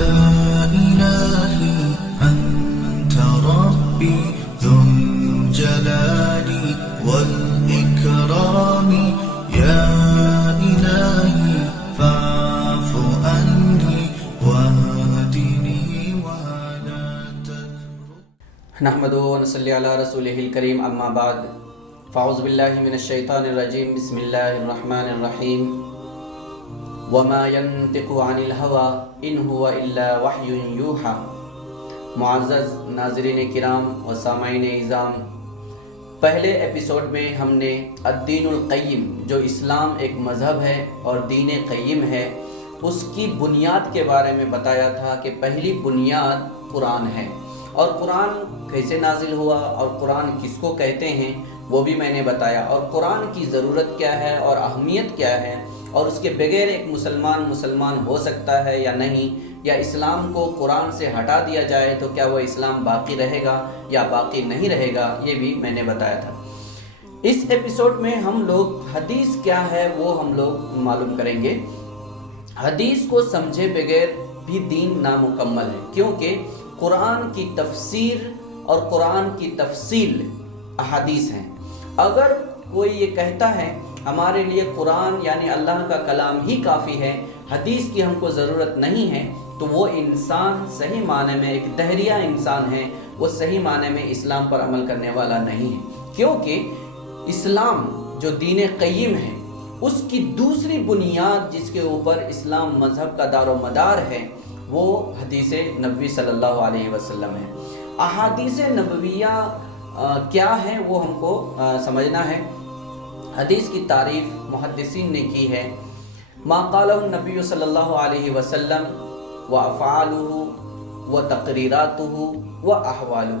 إلهي أنت ربي ذو الجلال والإكرام يا إلهي فاعف عني واهدني ولا تترك. نحمده ونصلي على رسوله الكريم أما بعد فاعوذ بالله من الشيطان الرجيم بسم الله الرحمن الرحيم وما ينطق عن الهوى إن هو إلا وحي يوحى. معزز ناظرین کرام و سامعین اعظام، پہلے ایپیسوڈ میں ہم نے الدین القیم، جو اسلام ایک مذہب ہے اور دین قیم ہے، اس کی بنیاد کے بارے میں بتایا تھا کہ پہلی بنیاد قرآن ہے، اور قرآن کیسے نازل ہوا اور قرآن کس کو کہتے ہیں وہ بھی میں نے بتایا، اور قرآن کی ضرورت کیا ہے اور اہمیت کیا ہے، اور اس کے بغیر ایک مسلمان ہو سکتا ہے یا نہیں، یا اسلام کو قرآن سے ہٹا دیا جائے تو کیا وہ اسلام باقی رہے گا یا باقی نہیں رہے گا، یہ بھی میں نے بتایا تھا۔ اس ایپیسوڈ میں ہم لوگ حدیث کیا ہے وہ ہم لوگ معلوم کریں گے۔ حدیث کو سمجھے بغیر بھی دین نامکمل ہے، کیونکہ قرآن کی تفسیر اور قرآن کی تفصیل احادیث ہیں۔ اگر کوئی یہ کہتا ہے ہمارے لیے قرآن یعنی اللہ کا کلام ہی کافی ہے، حدیث کی ہم کو ضرورت نہیں ہے، تو وہ انسان صحیح معنی میں ایک دہریہ انسان ہے، وہ صحیح معنی میں اسلام پر عمل کرنے والا نہیں ہے، کیونکہ اسلام جو دین قیم ہے اس کی دوسری بنیاد جس کے اوپر اسلام مذہب کا دار و مدار ہے وہ حدیث نبوی صلی اللہ علیہ وسلم ہے۔ احادیث نبویہ کیا ہے وہ ہم کو سمجھنا ہے۔ حدیث کی تعریف محدثین نے کی ہے، ما قالہ النبی صلی اللہ علیہ وسلم وافعالہ وتقریراتہ واحوالہ۔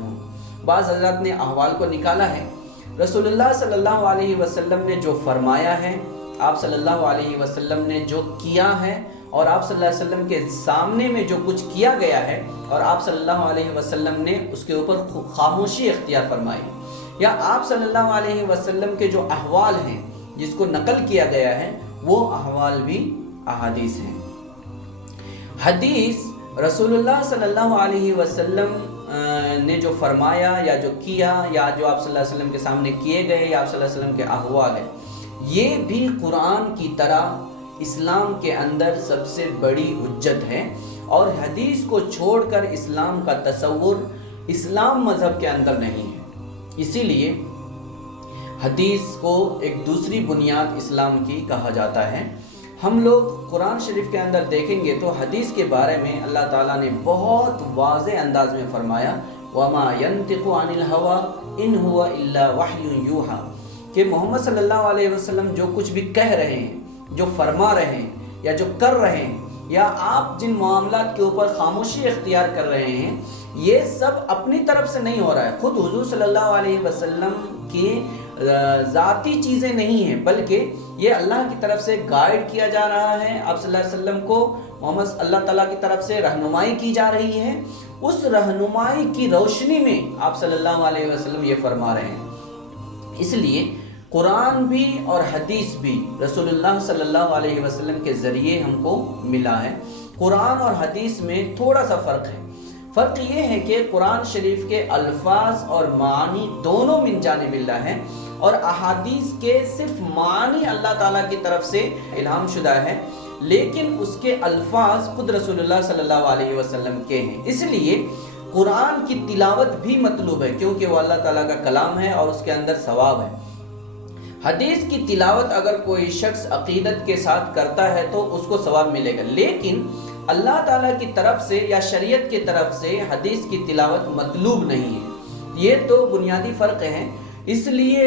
بعض حضرات نے احوال کو نکالا ہے۔ رسول اللہ صلی اللہ علیہ وسلم نے جو فرمایا ہے، آپ صلی اللہ علیہ وسلم نے جو کیا ہے، اور آپ صلی اللہ علیہ وسلم کے سامنے میں جو کچھ کیا گیا ہے، اور آپ صلی اللہ علیہ وسلم نے اس کے اوپر خاموشی اختیار فرمائی، یا آپ صلی اللہ علیہ وسلم کے جو احوال ہیں جس کو نقل کیا گیا ہے وہ احوال بھی احادیث ہیں۔ حدیث رسول اللہ صلی اللہ علیہ وسلم نے جو فرمایا یا جو کیا، یا جو آپ صلی اللہ علیہ وسلم کے سامنے کیے گئے، یا آپ صلی اللہ علیہ وسلم کے احوال ہیں، یہ بھی قرآن کی طرح اسلام کے اندر سب سے بڑی حجت ہے، اور حدیث کو چھوڑ کر اسلام کا تصور اسلام مذہب کے اندر نہیں ہے۔ اسی لیے حدیث کو ایک دوسری بنیاد اسلام کی کہا جاتا ہے۔ ہم لوگ قرآن شریف کے اندر دیکھیں گے تو حدیث کے بارے میں اللہ تعالیٰ نے بہت واضح انداز میں فرمایا، وَمَا يَنْطِقُ عَنِ الْهَوَىٰ إِنْ هُوَ إِلَّا وَحْيٌ يُوحَىٰ، کہ محمد صلی اللہ علیہ وسلم جو کچھ بھی کہہ رہے ہیں، جو فرما رہے ہیں، یا جو کر رہے ہیں، یا آپ جن معاملات کے اوپر خاموشی اختیار کر رہے ہیں، یہ سب اپنی طرف سے نہیں ہو رہا ہے، خود حضور صلی اللہ علیہ وسلم کی ذاتی چیزیں نہیں ہیں، بلکہ یہ اللہ کی طرف سے گائیڈ کیا جا رہا ہے۔ آپ صلی اللہ علیہ وسلم کو محمد اللہ تعالیٰ کی طرف سے رہنمائی کی جا رہی ہے، اس رہنمائی کی روشنی میں آپ صلی اللہ علیہ وسلم یہ فرما رہے ہیں۔ اس لیے قرآن بھی اور حدیث بھی رسول اللہ صلی اللہ علیہ وسلم کے ذریعے ہم کو ملا ہے۔ قرآن اور حدیث میں تھوڑا سا فرق ہے۔ فرق یہ ہے کہ قرآن شریف کے الفاظ اور معانی دونوں من جانب اللہ ہیں، اور احادیث کے صرف معنی اللہ تعالیٰ کی طرف سے الہام شدہ ہے، لیکن اس کے الفاظ خود رسول اللہ صلی اللہ علیہ وسلم کے ہیں۔ اس لیے قرآن کی تلاوت بھی مطلوب ہے، کیونکہ وہ اللہ تعالیٰ کا کلام ہے اور اس کے اندر ثواب ہے۔ حدیث کی تلاوت اگر کوئی شخص عقیدت کے ساتھ کرتا ہے تو اس کو ثواب ملے گا، لیکن اللہ تعالیٰ کی طرف سے یا شریعت کی طرف سے حدیث کی تلاوت مطلوب نہیں ہے۔ یہ تو بنیادی فرق ہے۔ اس لیے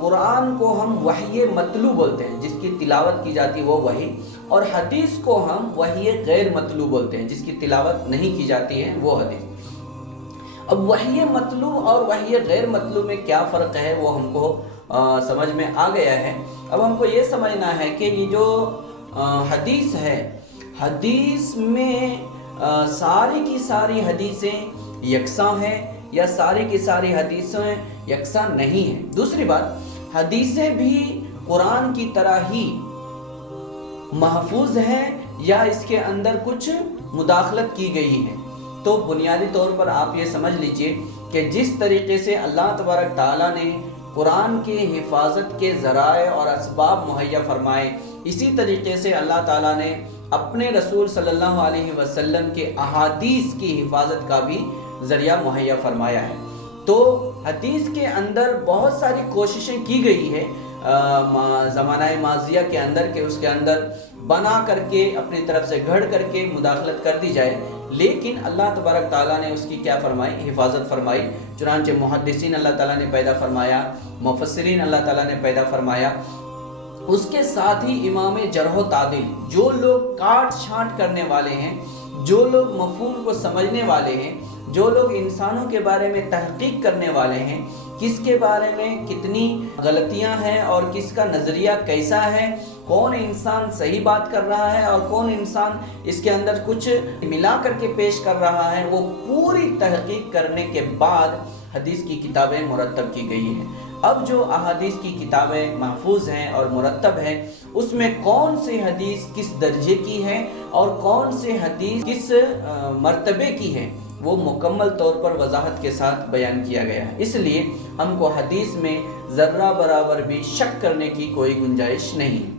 قرآن کو ہم وحی مطلوب بولتے ہیں، جس کی تلاوت کی جاتی ہے وہ وحی، اور حدیث کو ہم وحی غیر مطلوب بولتے ہیں، جس کی تلاوت نہیں کی جاتی ہے وہ حدیث۔ اب وحی مطلوب اور وحی غیر مطلوب میں کیا فرق ہے وہ ہم کو سمجھ میں آ گیا ہے۔ اب ہم کو یہ سمجھنا ہے کہ یہ جو حدیث ہے، حدیث میں ساری کی ساری حدیثیں یکساں ہیں یا ساری کی ساری حدیثیں یکساں نہیں ہیں۔ دوسری بات، حدیثیں بھی قرآن کی طرح ہی محفوظ ہیں یا اس کے اندر کچھ مداخلت کی گئی ہے۔ تو بنیادی طور پر آپ یہ سمجھ لیجئے کہ جس طریقے سے اللہ تبارک تعالیٰ نے قرآن کی حفاظت کے ذرائع اور اسباب مہیا فرمائے، اسی طریقے سے اللہ تعالیٰ نے اپنے رسول صلی اللہ علیہ وسلم کے احادیث کی حفاظت کا بھی ذریعہ مہیا فرمایا ہے۔ تو حدیث کے اندر بہت ساری کوششیں کی گئی ہے زمانہ ماضیہ کے اندر کہ اس کے اندر بنا کر کے اپنی طرف سے گھڑ کر کے مداخلت کر دی جائے، لیکن اللہ تبارک تعالیٰ نے اس کی کیا فرمائی؟ حفاظت فرمائی۔ چنانچہ محدثین اللہ تعالیٰ نے پیدا فرمایا، مفسرین اللہ تعالیٰ نے پیدا فرمایا، اس کے ساتھ ہی امام جرح و تعدیل، جو لوگ کاٹ چھانٹ کرنے والے ہیں، جو لوگ مفہوم کو سمجھنے والے ہیں، جو لوگ انسانوں کے بارے میں تحقیق کرنے والے ہیں، کس کے بارے میں کتنی غلطیاں ہیں اور کس کا نظریہ کیسا ہے، کون انسان صحیح بات کر رہا ہے اور کون انسان اس کے اندر کچھ ملا کر کے پیش کر رہا ہے، وہ پوری تحقیق کرنے کے بعد حدیث کی کتابیں مرتب کی گئی ہیں۔ اب جو احادیث کی کتابیں محفوظ ہیں اور مرتب ہیں، اس میں کون سی حدیث کس درجے کی ہے اور کون سی حدیث کس مرتبے کی ہے، وہ مکمل طور پر وضاحت کے ساتھ بیان کیا گیا ہے۔ اس لیے ہم کو حدیث میں ذرہ برابر بھی شک کرنے کی کوئی گنجائش نہیں۔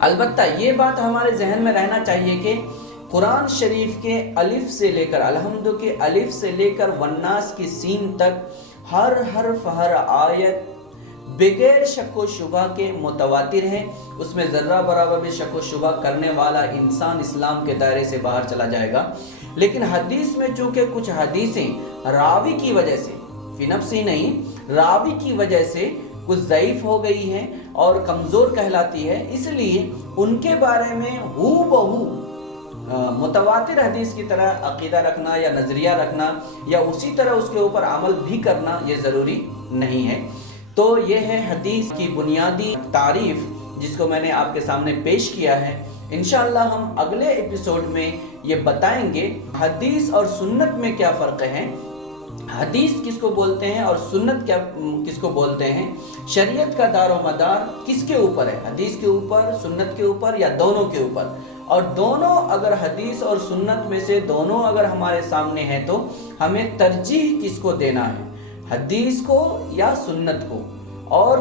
البتہ یہ بات ہمارے ذہن میں رہنا چاہیے کہ قرآن شریف کے الف سے لے کر الحمد کے الف سے لے کر والناس کی سین تک ہر حرف ہر آیت بغیر شک و شبہ کے متواتر ہے۔ اس میں ذرہ برابر بھی شک و شبہ کرنے والا انسان اسلام کے دائرے سے باہر چلا جائے گا۔ لیکن حدیث میں چونکہ کچھ حدیثیں راوی کی وجہ سے، فی نفسی نہیں، راوی کی وجہ سے کچھ ضعیف ہو گئی ہے اور کمزور کہلاتی ہے، اس لیے ان کے بارے میں ہو بہو متواتر حدیث کی طرح عقیدہ رکھنا یا نظریہ رکھنا یا اسی طرح اس کے اوپر عمل بھی کرنا یہ ضروری نہیں ہے۔ تو یہ ہے حدیث کی بنیادی تعریف جس کو میں نے آپ کے سامنے پیش کیا ہے۔ انشاءاللہ ہم اگلے ایپیسوڈ میں یہ بتائیں گے حدیث اور سنت میں کیا فرق ہے، حدیث کس کو بولتے ہیں اور سنت کس کو بولتے ہیں، شریعت کا دار و مدار کس کے اوپر ہے، حدیث کے اوپر، سنت کے اوپر یا دونوں کے اوپر، اور دونوں اگر حدیث اور سنت میں سے دونوں اگر ہمارے سامنے ہیں تو ہمیں ترجیح کس کو دینا ہے، حدیث کو یا سنت کو، اور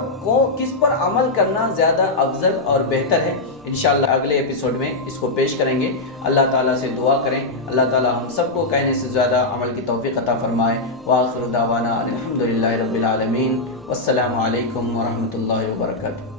کس پر عمل کرنا زیادہ افضل اور بہتر ہے۔ انشاءاللہ اگلے ایپیسوڈ میں اس کو پیش کریں گے۔ اللہ تعالیٰ سے دعا کریں، اللہ تعالیٰ ہم سب کو کہنے سے زیادہ عمل کی توفیق عطا فرمائے۔ وآخر دعوانا الحمدللہ رب العالمین، والسلام علیکم ورحمۃ اللہ وبرکاتہ۔